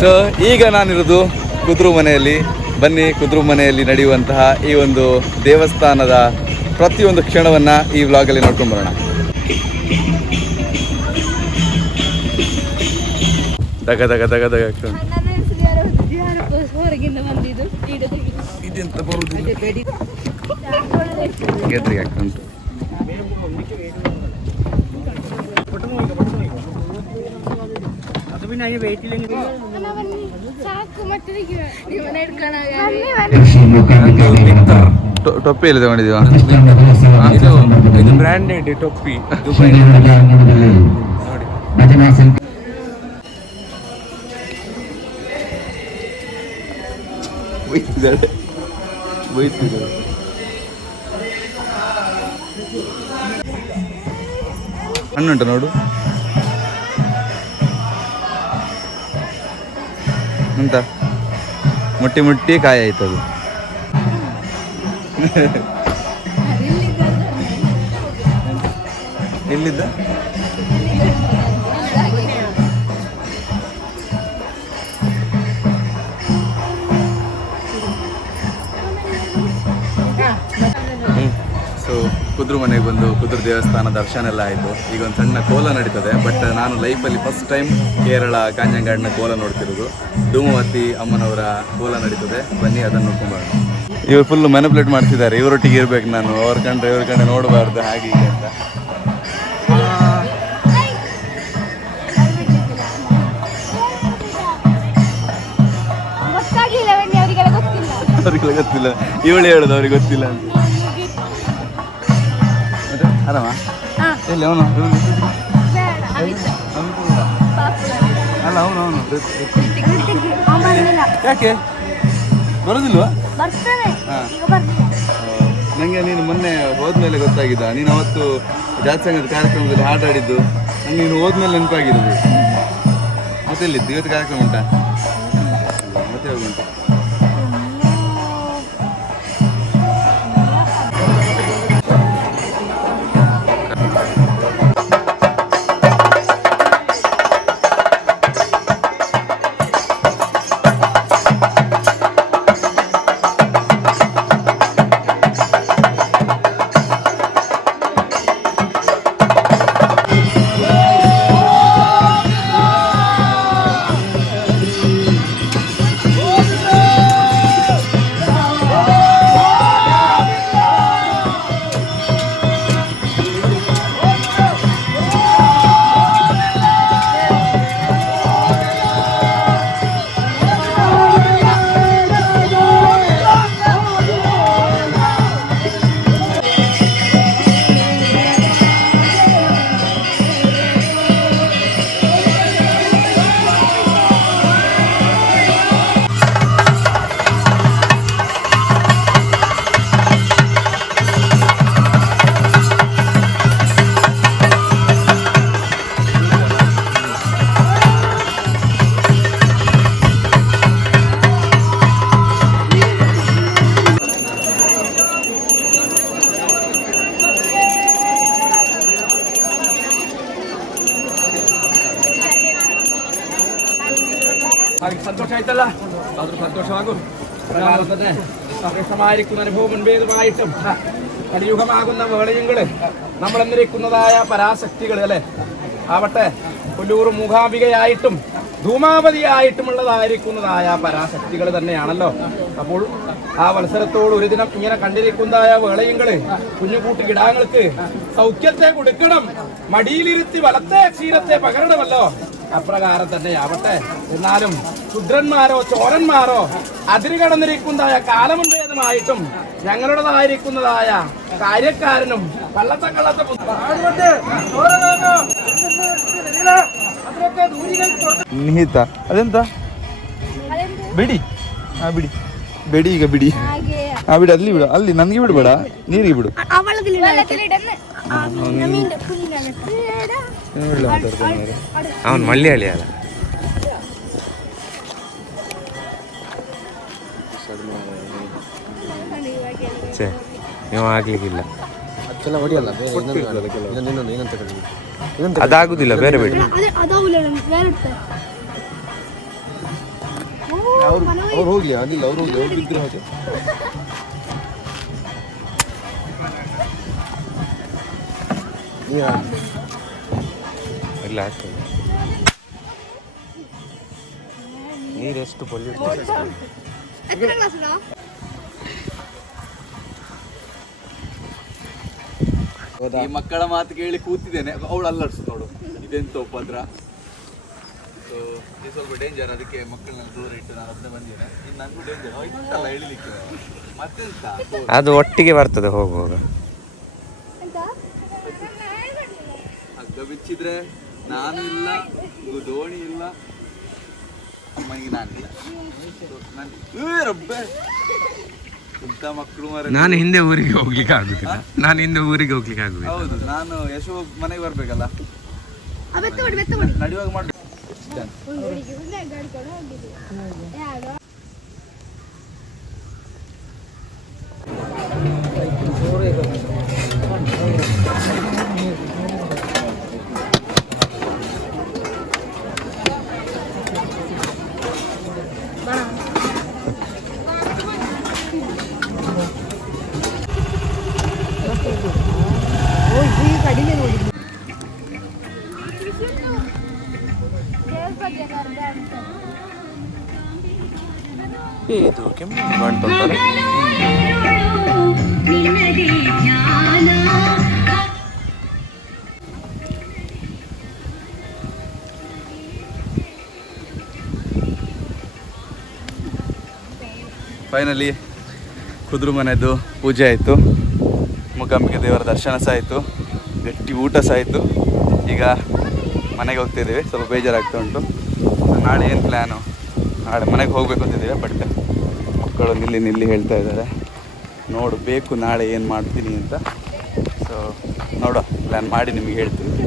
So ಈಗ ನಾನಿರೋದು ಕುದ್ರು ಮನೆಯಲ್ಲಿ. ಬನ್ನಿ, ಕುದ್ರು ಮನೆಯಲ್ಲಿ ನಡೆಯುವಂತಹ ಈ ಒಂದು ದೇವಸ್ಥಾನದ ಪ್ರತಿಯೊಂದು ಕ್ಷಣವನ್ನು ಈ ವ್ಲಾಗಲ್ಲಿ ನೋಡ್ಕೊಂಡು ಬರೋಣ. ದಗ ದಗ ದಗ ದಗ ಆಗ್ತದೆ. ಇದೆಂತ ಬರುವುದಿಲ್ಲ, ಗೆದ್ರಿಗೆ ಆಗ್ತುಂಟು. ಟೊಪ್ಪಿ ಎಲ್ಲಿ ತಗೊಂಡಿದೀವ? ಇದು ಬ್ರ್ಯಾಂಡೆಡ್ ಟೊಪ್ಪಿ, ನೋಡಿ. ಬೈತಿದ್ದಾರೆ. ಹಣ್ಣುಂಟು ನೋಡು ಅಂತ ಮುಟ್ಟಿ ಮುಟ್ಟಿ ಕಾಯಿ ಆಯ್ತದು. ಎಲ್ಲಿದ್ದ? ಸೊ ಕುದ್ರು ಮನೆಗೆ ಬಂದು ಕುದ್ರು ದೇವಸ್ಥಾನ ದರ್ಶನ ಎಲ್ಲ ಆಯಿತು. ಈಗ ಒಂದು ಸಣ್ಣ ಕೋಲ ನಡೀತದೆ. ಬಟ್ ನಾನು ಲೈಫಲ್ಲಿ ಫಸ್ಟ್ ಟೈಮ್ ಕೇರಳ ಕಾಂಜಂಗಾಡಿನ ಕೋಲ ನೋಡ್ತಿರೋದು. ಧೂಮವತಿ ಅಮ್ಮನವರ ಕೋಲ ನಡೀತದೆ. ಬನ್ನಿ, ಅದನ್ನು ನೋಡ್ಕೊಂಬರೋಣ. ಇವರು ಫುಲ್ ಮ್ಯಾನಿಪುಲೇಟ್ ಮಾಡ್ತಿದ್ದಾರೆ. ಇವರೊಟ್ಟಿಗೆ ಇರ್ಬೇಕು ನಾನು, ಅವ್ರ ಕಂಡ್ರೆ ನೋಡಬಾರ್ದು ಹಾಗೆ ಹೀಗೆ ಅಂತ. ಅವ್ರಿಗೆಲ್ಲ ಗೊತ್ತಿಲ್ಲ, ಇವಳು ಹೇಳುದು ಅವ್ರಿಗೆ ಗೊತ್ತಿಲ್ಲ ಅಂತ. ಆರಾಮ? ಎಲ್ಲಿ ಅವನು? ಅಲ್ಲ ಅವನು ಯಾಕೆ ಬರೋದಿಲ್ವಾ? ನನಗೆ ನೀನು ಮೊನ್ನೆ ಹೋದ್ಮೇಲೆ ಗೊತ್ತಾಗಿದ್ದ. ನೀನು ಅವತ್ತು ಜಾತಿ ಸಂಘದ ಕಾರ್ಯಕ್ರಮದಲ್ಲಿ ಹಾಡಾಡಿದ್ದು ನಂಗೆ ನೀನು ಹೋದ್ಮೇಲೆ ನೆನಪಾಗಿರೋದು. ಮತ್ತೆ ಎಲ್ಲಿದ್ದು? ಇವತ್ತು ಕಾರ್ಯಕ್ರಮ ಉಂಟಾ? ಮತ್ತೆ ಯಾವಾಗ ಉಂಟು? ಸಂತೋಷ ಆಯ್ತಲ್ಲ, ಆದ್ರೂ ಸಂತೋಷವಾಗು. വ്യക്തമായിരിക്കുന്ന അനുഭവം മുൻപേതുമായിട്ടും കലിയുഗമാകുന്ന വേളയങ്ങൾ നമ്മളെന്നിരിക്കുന്നതായ പരാശക്തികൾ അല്ലെ ആവട്ടെ, കൊല്ലൂർ മൂകാംബികയായിട്ടും ധൂമാവതിയായിട്ടുമുള്ളതായിരിക്കുന്നതായ പരാശക്തികൾ തന്നെയാണല്ലോ. അപ്പോൾ ആ മത്സരത്തോട് ഒരു ദിനം ഇങ്ങനെ കണ്ടിരിക്കുന്നതായ വേളയങ്ങള് കുഞ്ഞുകൂട്ടി കിടാങ്ങൾക്ക് സൗഖ്യത്തെ കൊടുക്കണം, മടിയിലിരുത്തി വലത്തെ ക്ഷീരത്തെ പകരണമല്ലോ. അപ്രകാരം തന്നെയാവട്ടെ. എന്നാലും ശുദ്രന്മാരോ ചോരന്മാരോ അതിര് കടന്നിരിക്കുന്നതായ കാലമുൻഭേദമായിട്ടും ഞങ്ങളുടേതായിരിക്കുന്നതായ കാര്യക്കാരനും കള്ളത്തെ ನಿಹಿತ ಅದೆಂತ ಬಿಡಿ ಬಿಡಿ ಬಿಡಿ ಈಗ ಬಿಡಿ ಬಿಡಿ ಅಲ್ಲಿ ಬಿಡು, ಅಲ್ಲಿ ನನಗೆ ಬಿಡಬೇಡ, ನೀರಿಗೆ ಬಿಡು. ಅವನು ಮಳ್ಳಿ ಅಲ್ಲ ನೀವು ಆಗ್ಲಿಕ್ಕಿಲ್ಲ, ಅದಾಗುದಿಲ್ಲ, ಬೇರೆ ಬೇಡ. ಅವ್ರು ಹೋಗ್ಲಿ ಅನಿಲ್ ಅವ್ರು ಹೋಗ್ಲಿ ಅವ್ರು ಬಿದ್ದರೆ ಹಾಗೆ ಇಲ್ಲ ಆಗ್ತದೆ ನೀರೆಷ್ಟು ಪೊಲ್ಯೂಟ್ ಈ ಮಕ್ಕಳ ಮಾತು ಕೇಳಿ ಕೂತಿದ್ದೇನೆ, ಅವಳು ಅಲ್ಲಡ್ಸು ನೋಡು, ಇದೆಂತ ಉಪದ್ರ. ಸೊ ಇದು ಸ್ವಲ್ಪ ಡೇಂಜರ್, ಅದಕ್ಕೆ ಮಕ್ಕಳನ್ನ ದೂರ ಇಟ್ಟು ನಾನು ಒಬ್ಬನೇ ಬಂದಿದ್ದೇನೆ. ಇನ್ನು ನನಗೂ ಡೇಂಜರ್ ಇತ್ತಲ್ಲ ಎಳಿಲಿಕ್ಕೆ, ಮತ್ತೆಂತ ಅದು ಒಟ್ಟಿಗೆ ಬರ್ತದೆ ಹೋಗುವಾಗ. ಹಗ್ಗ ಬಿಚ್ಚಿದ್ರೆ ನಾನು ಇಲ್ಲ, ದೋಣಿ ಇಲ್ಲ, ಅಮ್ಮನಿಗೆ ನಾನಿಲ್ಲ. ರಬ್ಬೆ ಇಂಥ ಮಕ್ಕಳು ನಾನು ಹಿಂದೆ ಊರಿಗೆ ಹೋಗ್ಲಿಕ್ಕೆ ಆಗುದಿಲ್ಲ, ನಾನು ಹಿಂದೆ ಊರಿಗೆ ಹೋಗ್ಲಿಕ್ಕೆ ಆಗುದಿಲ್ಲ. ಹೌದು, ನಾನು ಯಶೋ ಮನೆಗೆ ಬರ್ಬೇಕಲ್ಲ, ನಡುವಾಗ ಮಾಡಿ. ಇದು ಕೆಮ್ಮು ಮಾಡ್ತಾರೆ. ಫೈನಲಿ ಕುದುರು ಮನೆಯದು ಪೂಜೆ ಆಯಿತು, ಮೂಕಾಂಬಿಕೆ ದೇವರ ದರ್ಶನ ಸಹ ಆಯಿತು, ಗಟ್ಟಿ ಊಟ ಸಹ ಆಯಿತು. ಈಗ ಮನೆಗೆ ಹೋಗ್ತಿದ್ದೀವಿ, ಸ್ವಲ್ಪ ಬೇಜಾರಾಗ್ತಾ ಉಂಟು. ನಾಳೆ ಏನು ಪ್ಲ್ಯಾನು, ನಾಳೆ ಮನೆಗೆ ಹೋಗಬೇಕು ಅಂತಿದ್ದೀವಿ. ಬಟ್ ಮಕ್ಕಳು ನಿಲ್ಲಿ ಹೇಳ್ತಾ ಇದ್ದಾರೆ, ನೋಡಬೇಕು ನಾಳೆ ಏನು ಮಾಡ್ತೀನಿ ಅಂತ. ಸೊ ನೋಡುವ, ಪ್ಲ್ಯಾನ್ ಮಾಡಿ ನಿಮಗೆ ಹೇಳ್ತೀವಿ.